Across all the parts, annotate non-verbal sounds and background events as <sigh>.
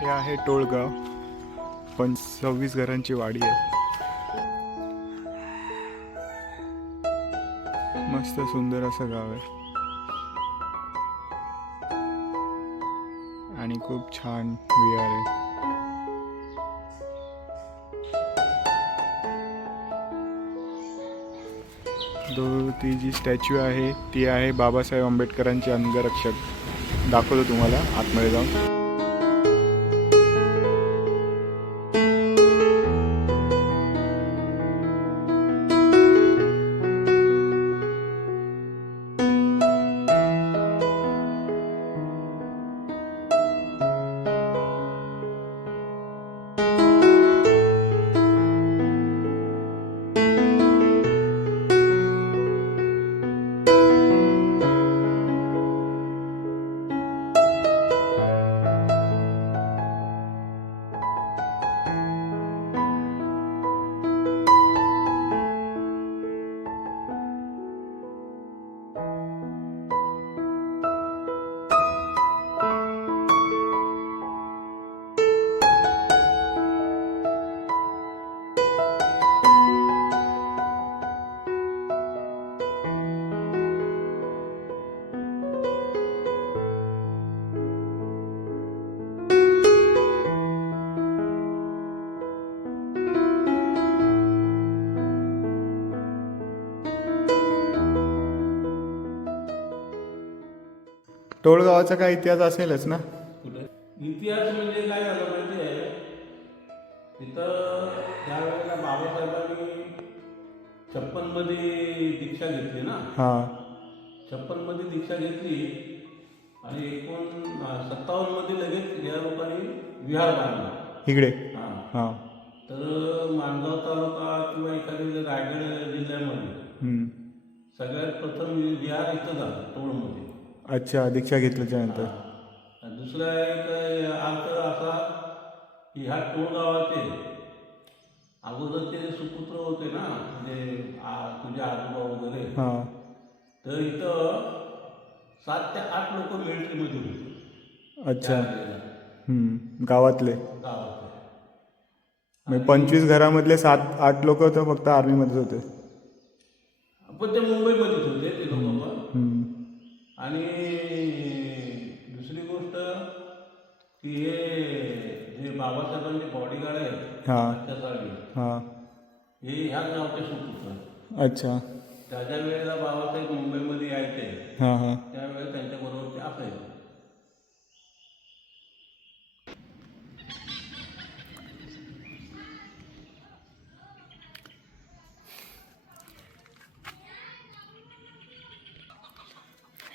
हे आहे टोळगाव. पण सव्वीस घरांची वाडी आहे. मस्त सुंदर असं गाव आहे. आणि खूप छान विहार आहे. दो ती जी स्टॅच्यू आहे ती आहे बाबासाहेब आंबेडकरांचे अंगरक्षक. दाखवतो तुम्हाला आतमध्ये जाऊन. टोळगावाचा काय इतिहास असेलच ना? कुठे? इतिहास म्हणजे काय झालं माहिती आहे तिथं त्यावेळेला बाबासाहेबांनी छप्पनमध्ये दीक्षा घेतली ना? हां. छप्पनमध्ये दीक्षा घेतली आणि एकोण सत्तावन्नमध्ये लगेच या लोकांनी विहार बांधला. इकडे? हां. हां. तर माणगाव तालुका किंवा एखाद्या रायगड जिल्ह्यामध्ये. सगळ्यात प्रथम विहार इथं झालं तोडमध्ये अच्छा दीक्षा घेतल्याच्या नंतर दुसरा एक अर्थ असा की ह्या टोळ गावाचे अगोदरचे जे सुपुत्र होते ना म्हणजे आ- तुझे आजोबा वगैरे. हां. तर इथं सात ते आठ लोक मिलिटरीमध्ये होते. अच्छा. त्यावेळेला हम्म. गावातले. गावातले. म्हणजे पंचवीस घरामधले सात आठ लोक तर फक्त आर्मीमध्येच होते. पण ते मुंबईमध्येच बॉडीगार्ड आहेत. हां. त्यासाठी हां. हे ह्याच गावचे सुपुत्र. अच्छा. ज्या ज्या वेळेला बाबासाहेब मुंबईमध्ये यायचे हां हां. त्यांच्याबरोबर ते असायचे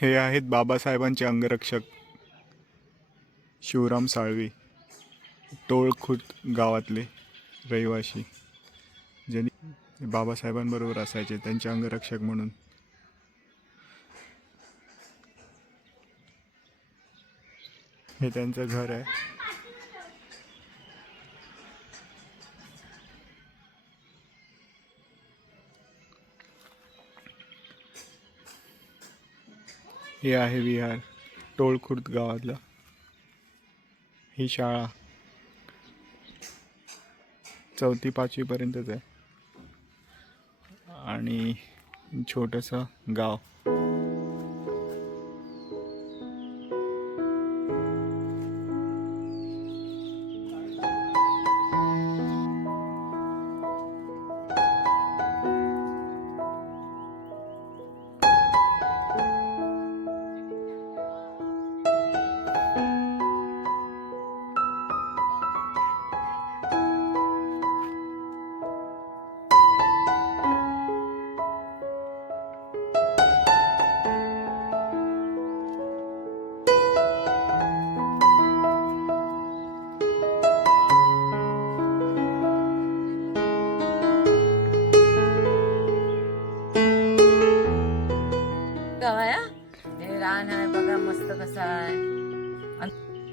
हे आहेत बाबासाहेबांचे अंगरक्षक शिवराम साळवी. टोळखुट गावातले रहिवाशी ज्यांनी बाबासाहेबांबरोबर असायचे त्यांचे अंगरक्षक म्हणून. हे त्यांचं घर आहे. हे आहे विहार टोळखुर्द गावातलं. ही शाळा चौथी पाचवीपर्यंतच आहे. आणि छोटंसं गाव. मस्त कसा आहे.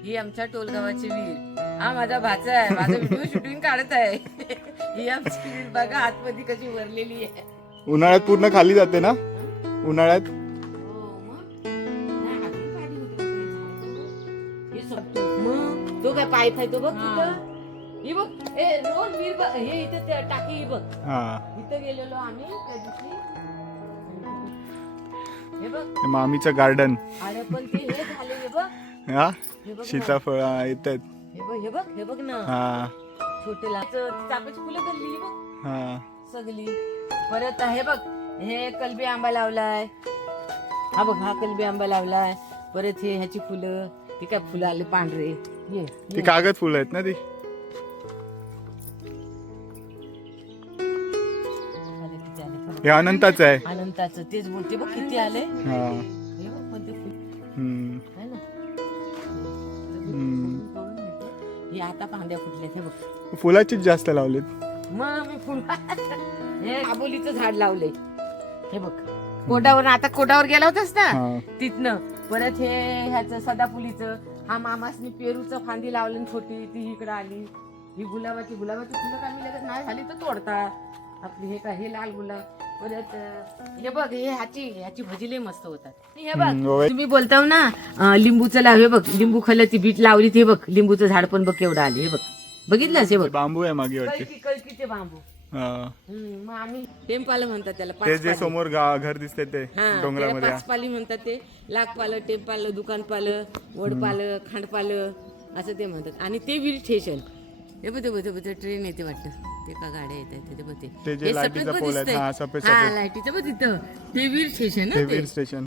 ही आमच्या टोलगावाची विहीर हा माझा भाचा आहे. माझा व्हिडिओ शूटिंग काढत आहे. <laughs> ही आमची विहीर बघा आतमध्ये कशी भरलेली आहे. उन्हाळ्यात पूर्ण खाली जाते ना? उन्हाळ्यात? हो, मग? हे. हे तो काय पाय तो बघ तिथं. ही बघ. ए रोड वीर बघ. हे इथे टाकी ही बघ. हा. इथं गेलेलो आम्ही त्या दिवशी. हे मामीचं गार्डन अरे पण ते हे झाले हे बघ. हा? हे बघ ना. सीताफळ येतात. हे बघ हे बघ हे बघ ना. हा. छोटे ला- च- चाफ्याची फुलं गल्ली हे बघ. हा. सगळी. परत हे बघ हे कलबी आंबा लावलाय. हा बघ हा कलबी आंबा लावलाय. परत हे ह्याची फुलं ती काय फुलं आले पांढरे. ये ती कागद फुलं आहेत ना ती? हे अनंताचं आहे. अनंताचं तेच बोलते बघ किती आले? हा. हे बघ पण ते फुल. हम्म. आहे ना? हम्म. तोडून घेते. हे आता फांद्या फुटल्यात हे बघ. फुलाचीच जास्त लावलेत. मग मी फुल <laughs> हे आबोलीचं झाड लावलंय. हे बघ. कोटावर आता कोटावर गेला होतास ना? हा. तिथनं. परत हे ह्याचं सदाफुलीचं. हा मामासनी पेरूचं फांदी लावली छोटी ती इकडं आली. ही गुलाबाची गुलाबाची फुलं काय मी लगेच नाही झाली तर तोडतात आपली हे काय हे लाल गुलाब परत हे बघ हे ह्याची ह्याची भजी लय मस्त होतात. हे बघ. तुम्ही बोलताव ना अं, लिंबूचं लाव हे बघ लिंबू खाल्लं ती बीट लावली ते बघ लिंबूचं झाड पण बघ केवढं आले हे बघ. बघितलंस हे बघ. बांबू आहे मागे वाटते. कळकीचे बांबू. हा. हम्म, मग आम्ही टेमपालं म्हणतात त्याला ते जे समोर गा- घर दिसते ते हा, त्याला डोंगरामध्ये. पाच पाली म्हणतात ते. लाख पालं दुकान पालं वड पालं खांड पालं असं ते म्हणतात. आणि ते विल स्टेशन. हे बघ बघ बघ ट्रेन येते वाटतं. ते का गाड्या येत आहेत ते बघ ते. ते जे हे लाईटीचं सफेद बघ दिसतंय. हा. लाईटीचं बघ तिथं. ते वीर स्टेशन ते. वीर स्टेशन.